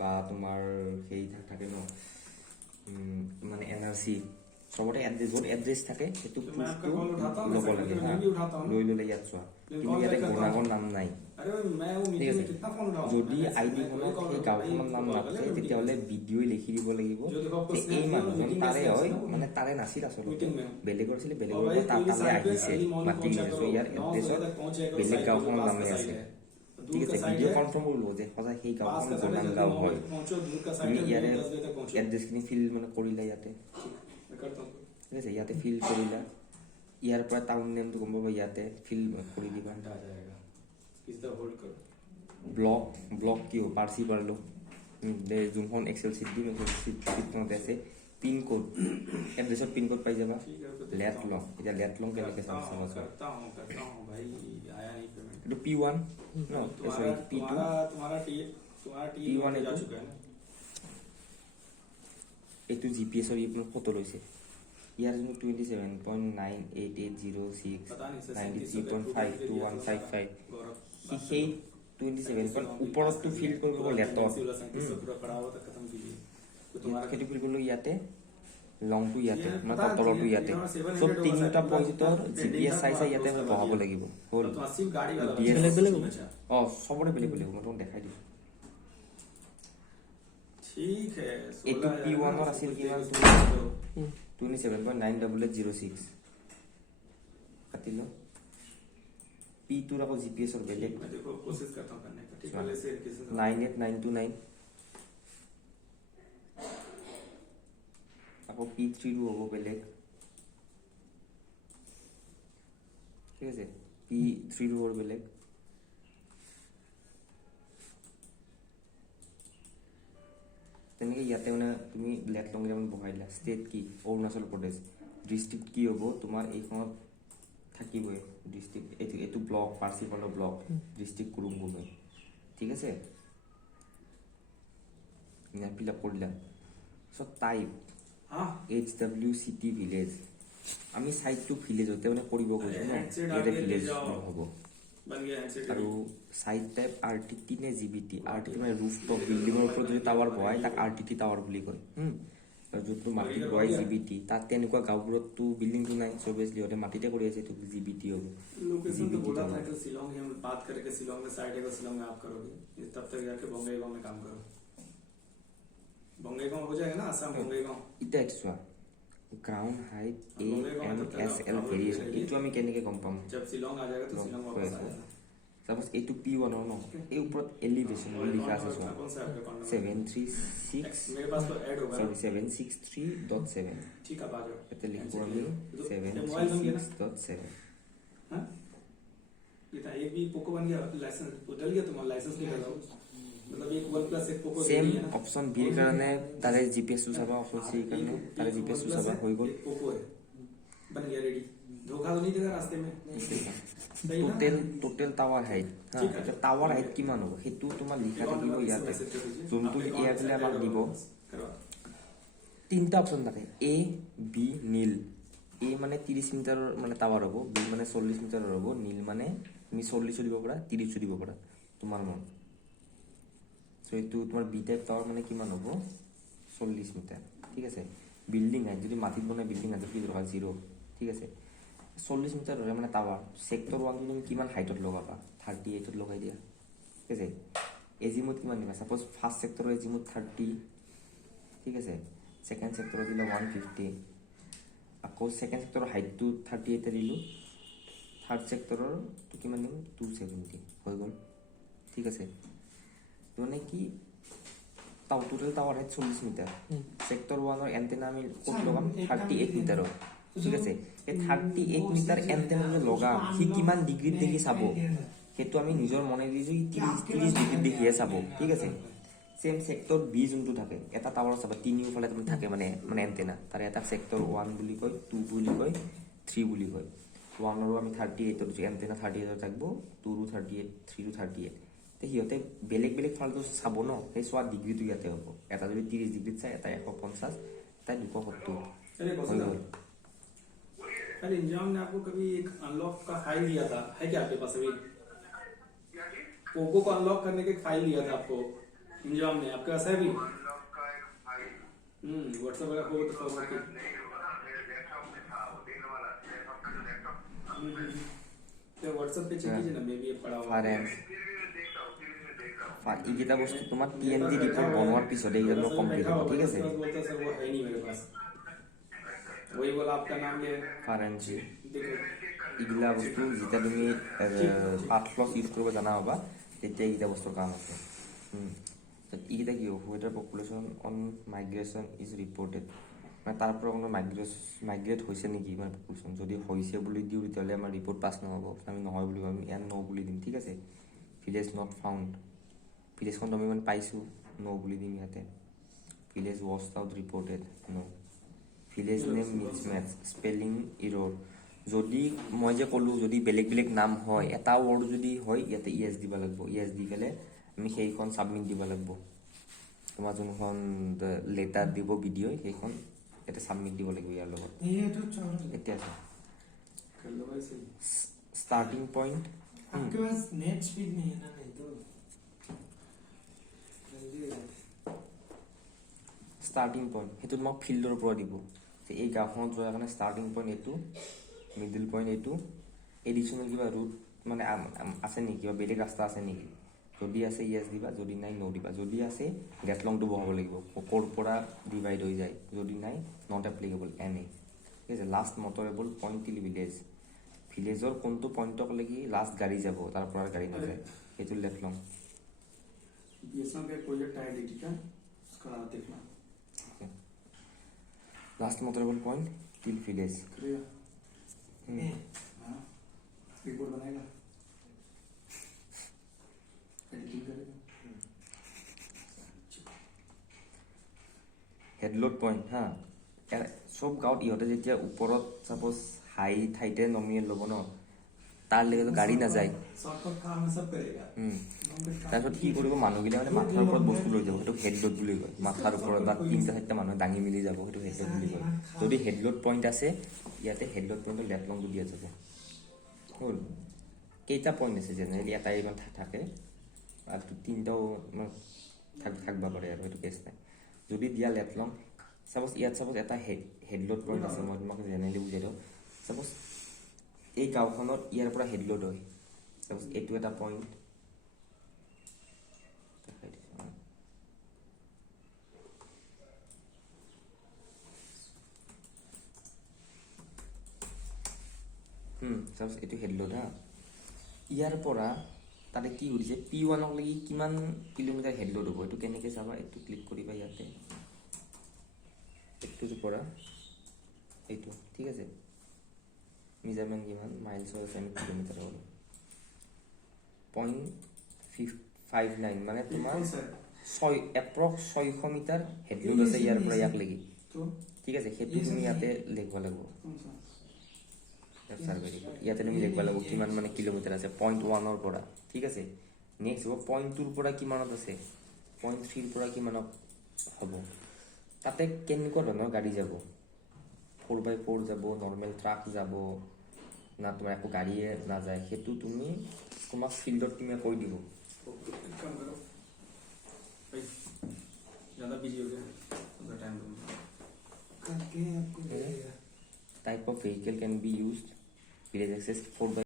বা তোমাৰ সেই থাকে ন মানে এনআৰসি सबरे एड्रेस जोर एड्रेस থাকে সেইটো প্ৰুফটো ল'ব লাগে হা লৈ ললে ইয়াত চোৱা কিন্তু ইয়াতে গুণাগৰ নাম নাই যদি আইডি খনত সেই গাঁওখনৰ নাম নাথাকে তেতিয়াহ'লে ভিডিঅ' লিখি দিব লাগিব যে এই মানুহজন তাৰে হয় মানে তাৰে নাছিল আচলতে বেলেগৰ আছিল বেলেগৰ তালে আহিছে মাটি গৈছে ইয়াৰ এড্ৰেছত বেলেগ গাঁওখনৰ নামে আছে ঠিক আছে ভিডিঅ' কনফাৰ্ম কৰিব যে সঁচা সেই গাঁওখন গুণাং গাঁও হয় তুমি ইয়াৰে এড্ৰেছখিনি ফিল মানে কৰিলা ইয়াতে ঠিক আছে ইয়াতে ফিল কৰিলা ইয়াৰ পৰা টাউন নেমটো গম পাবা ইয়াতে ফিল কৰি দিবা ব্লক ব্লক কি হ'ব পাৰ্চি পাৰলো যোনখন এক্সেল চিট দিম চিটখনতে আছে পিন কোড এড্ৰেছৰ পিন কোড পাই যাবা লেট লং এতিয়া লেট লং কেনেকৈ চাব এইটো P1 ন সৰি P2 P1 এইটো জিপিএছৰ এইবোৰ ফটো লৈছে ইয়াৰ যোনটো 27.98806 93.52155 সেই 27 ওপৰতটো ফিল কৰিব লেটত সেইটো ফিল কৰিলো ইয়াতে লংটো ইয়াতে মানে তলৰটো ইয়াতে সব তিনিটা পজিটৰ জিপিএছ চাই ইয়াতে বহাব লাগিব হ'ল বেলেগ সবৰে বেলেগ বেলেগ মই তোমাক দেখাই দিম ঠিক है এইটো P1 ৰ আছিল কিমান 27.98806 কাটিলো P2 ৰ আকৌ জিপিএছ ৰ বেলেগ मैं देखो कोशिश करता हूं करने का ठीक है से 98929 আকৌ P3 ৰো হ'ব বেলেগ ঠিক আছে P3 ৰো হ'ব বেলেগ তেনেকৈ ইয়াতে মানে তুমি লেট লং যেমন বহাইলা ষ্টেট কি অৰুণাচল প্ৰদেশ ডিস্ট্ৰিক্ট কি হ'ব তোমাৰ এইখনত থাকিবই ডিস্ট্ৰিক্ট এইটো ব্লক পাৰ্চিপাল ব্লক ডিস্ট্ৰিক্ট কুৰুমভূমি ঠিক আছে ইয়াত ফিল আপ কৰিলা সো টাইপ HWCT ভিলেজ আমি সাইটটো ভিলেজতে মানে কৰিব গৈছো ন ইয়াতে ভিলেজ হ'ব আৰু সাইট টাইপ RTT নে GBT RTT মানে ৰুফটপ বিল্ডিংৰ ওপৰত যদি টাৱাৰ বহাই তাক RTT টাৱাৰ বুলি কয় আৰু যোনটো মাটি বহাই GBT তাত তেনেকুৱা গাঁওবোৰতটো বিল্ডিংটো নাই অবভিয়াসলি ওতে মাটিতে কৰি আছে তো GBT হ'ব लोकेशन तो बोला था कि शिलोंग में हम बात करके शिलोंग में साइड है को शिलोंग में आप करोगे तब तक जाके बंगईगांव में काम करो बंगईगांव हो जाएगा ना असम बंगईगांव इतना extra ground height AMSL variation इतो আমি কেনেকৈ গম পাম जब शिलोंग आ जाएगा तो शिलोंग वापस आ जाएगा सपोज एटू P1 ন এই ওপৰত এলিভেশন লিখা আছে 736 मेरे पास तो ऐड होगा सॉरी 763.7 ठीक है आ जाओ এতে লিখব আমি 736.7 हां ये था एक भी पोको बन गया लाइसेंस बदल गया तुम्हारा लाइसेंस नहीं लगाओ मतलब एक OnePlus एक पोको सेम ऑप्शन बी কাৰণে তাৰে জিপিএস টো চাবা অপশন সি কাৰণে তাৰে জিপিএস টো চাবা হৈ গল पोको है बन गया रेडी धोखा तो नहीं देगा रास्ते में टोटल टावर हाइट हां এটা টাৱাৰ হাইট কিমান হ'ব হেতু তোমাৰ লিখা থাকিব ইয়াতে যোনটো এয়া বলে আমাক দিব তিনটা অপশন থাকে এ বি নীল এ মানে 30 মিটাৰৰ মানে টাৱাৰ হ'ব বি মানে 40 মিটাৰৰ হ'ব নীল মানে তুমি 40 দিব পাৰা 30 দিব পাৰা তোমাৰ মন সো এটো তোমাৰ বি টাইপ টাৱাৰ মানে কিমান হ'ব 40 মিটাৰ ঠিক আছে বিল্ডিং হাইট যদি মাটিত বনাই বিল্ডিং হাইট কি দৰকাৰ 0 ঠিক আছে 40 মিটাৰ হৰে মানে টাৱাৰ সেক্টৰ 1 তুমি কিমান হাইটত লগাবা 38 ত লগাই দিয়া ঠিক আছে এজিমুথ কিমান দিবা সাপোজ ফার্স্ট সেক্টৰৰ এজিমুথ 30 ঠিক আছে সেকেন্ড সেক্টৰৰ দিলা 150 আকৌ সেকেন্ড সেক্টৰৰ হাইটটো 38 দিলু থাৰ্ড সেক্টৰৰ তো কিমান দিম 270 হৈ গল ঠিক আছে মানে কি তাও total tower height 40 metre sector 1 ৰ এন্টেনা আমি কত লগাম 38 মিটাৰৰ ঠিক আছে এই 38 মিটাৰ এন্টেনা যে লগাম কি কিমান ডিগ্ৰী দেখি চাব হেতু আমি নিজৰ মনে দি যে 30 ডিগ্ৰী দেখিয়ে চাব ঠিক আছে সেম সেক্টৰ বি যোনটো থাকে এটা টাৱাৰ চাবা তিনিও ফালে তুমি থাকে মানে এন্টেনা তাৰে এটা সেক্টৰ 1 বুলি কয় 2 বুলি কয় 3 বুলি কয় 1 ৰ আমি 38 ৰ যে এন্টেনা 38 থাকিব 2 ৰ 38 3 ৰ 38 তে হিয়তে বেলেগ বেলেগ ফালটো চাব ন সেই সোৱা ডিগ্ৰীটো ইয়াতে হ'ব এটা যদি 30 ডিগ্ৰীত চাই এটা 150 এটা 270 চলে বসো पहले इंजाम ने आपको कभी एक अनलॉक का फाइल दिया था है क्या आपके पास अभी पोको को अनलॉक करने के फाइल दिया था आपको इंजॉम में आपके पास है भी व्हाट्सएप वगैरह हो तो फॉरवर्ड कर तो व्हाट्सएप पे चेक कीजिए ना मे बी पड़ा हुआ ফাৰেঞ্চ এইকেইটা বস্তু তোমাৰ TND ৰিপৰ্ট বনোৱাৰ পিছতে এইকেইটা তোমাৰ কমপ্লিট হ'ব ঠিক আছে बोलता सर वो है नहीं मेरे पास वही बोला आपका नाम ये ফাৰেঞ্চি देखो এইগিলা বস্তু যেতিয়া তুমি পাথ লছ ইউজ কৰিব জানা হ'বা তেতিয়া এইকেইটা বস্তুৰ কাম আছে এইকেইটা কি হ'ব waiter population on migration is reported মানে তাৰ পৰা কোনো মাইগ্ৰেট হৈছে নেকি মানে পপুলেশ্যন যদি হৈছে বুলি দিওঁ তেতিয়াহ'লে আমাৰ ৰিপৰ্ট পাছ নহ'ব আমি নহয় বুলি আমি ইয়াত ন বুলি দিম ঠিক আছে ভিলেজ নট ফাউণ্ড ভিলেজখন আমি মানে পাইছোঁ ন বুলি দিম ইয়াতে ভিলেজ ৱাছ আউট ৰিপৰ্টেড ন ভিলেজ নেম মিছমেচ স্পেলিং ইৰ'ৰ যদি মই যে ক'লোঁ যদি বেলেগ বেলেগ নাম হয় এটা ৱৰ্ড যদি হয় ইয়াতে ইয়েছ দিব লাগিব ইয়েছ দি পেলাই আমি সেইখন ছাবমিট দিব লাগিব তোমাৰ যোনখন লেটাৰ দিব ভিডিঅ' সেইখন ইয়াতে ছাবমিট দিব লাগিব ইয়াৰ লগত এতিয়া कर लो भाई सही ষ্টাৰ্টিং পইণ্ট आपके पास नेट स्पीड नहीं है ना नहीं तो जल्दी हो जाता ষ্টাৰ্টিং পইণ্ট সেইটো তোমাক ফিল্ডৰ পৰা দিব যে এই গাঁওখনত যোৱাৰ কাৰণে ষ্টাৰ্টিং পইণ্ট এইটো মিডিল পইণ্ট এইটো এডিশ্যনেল কিবা ৰুট মানে আছে নেকি কিবা বেলেগ ৰাস্তা আছে নেকি যদি আছে ইয়েছ দিবা যদি নাই ন' দিবা যদি আছে গেটলংটো বহাব লাগিব ক'ৰ পৰা ডিভাইড হৈ যায় যদি নাই নট এপ্লিকেবল এনে ঠিক আছে লাষ্ট মটৰেবল পইণ্ট টিল ভিলেজ ভিলেজৰ কোনটো পইণ্টক লাগি লাষ্ট গাড়ী যাব তাৰ পৰা গাড়ী নাযায় সেইটো লেফ্ট লং बीएसएनएल का एक प्रोजेक्ट है आईडीटी का उसका देखना লাষ্ট মটৰেবল পইণ্ট টিল ভিলেজ करेगा है हाँ रिपोर्ट बनाएगा एडिटिंग करेगा হেডলোড পইণ্ট হা চব গাঁৱত ইহঁতে যেতিয়া ওপৰত ছাপ'জ হাই ঠাইতে নমিনেট ল'ব ন তাৰলৈকেতো গাড়ী নাযায় शॉर्टकट काम में सब करेगा তাৰপিছত কি কৰিব মানুহকেইটা মানে মাথাৰ ওপৰত বস্তু লৈ যাব সেইটো হেডলোড বুলি কয় মাথাৰ ওপৰত বা তিনিটা চাৰিটা মানুহে দাঙি মেলি যাব সেইটো হেডলোড বুলি কয় যদি হেডলোড পইণ্ট আছে ইয়াতে হেডলোড পইণ্টৰ লেফ্ট লংটো দিয়া যাব হ'ল কেইটা পইণ্ট আছে জেনেৰেলি এটাই ইমান থাকে আৰু তিনিটাও থাকিব পাৰে আৰু সেইটো কেছ নাই যদি দিয়া লেফ্ট লং ছাপ'জ ইয়াত ছাপ'জ এটা হেডলোড পইণ্ট আছে মই তোমাক জেনেৰেলি বুজাই দিওঁ ছাপ'জ এই গাঁওখনত ইয়াৰ পৰা হেডলোড হয় ছাপ'জ এইটো এটা পইণ্ট ছাপ'জ এইটো হেডলোড হা ইয়াৰ পৰা তাতে কি কৰিছে P1 লাগি কিমান কিলোমিটাৰ হেডলোড হ'ব এইটো কেনেকৈ চাবা এইটো ক্লিক কৰিবা ইয়াতে এইটোৰ পৰা এইটো ঠিক আছে মেজাৰমেণ্ট কিমান মাইলছৰ আছে কিলোমিটাৰ হ'ব 0.59 মানে তোমাৰ এপ্ৰক্স 600 মিটাৰ হেডলোড আছে ইয়াৰ পৰা ইয়াক লাগি तो ঠিক আছে সেইটো তুমি ইয়াতে লিখিব লাগিব कौन सा ইয়াতে তুমি লিখিব লাগিব কিমান মানে কিলোমিটাৰ আছে 0.1ৰ পৰা ঠিক আছে নেক্সট হ'ব 0.2ৰ পৰা কিমানত আছে 0.3ৰ পৰা কিমানত হ'ব তাতে কেনেকুৱা ধৰণৰ গাড়ী যাব 4x4 যাব নৰ্মেল ট্ৰাক যাব না তোমাৰ একো গাড়ীয়ে নাযায় সেইটো তুমি তোমাক ফিল্ডত তুমি কৈ দিব एक काम करो भाई ज़्यादा बिजी हो गया थोड़ा टाइम दो करके आपको दे देगा type of vehicle can be used village access 4x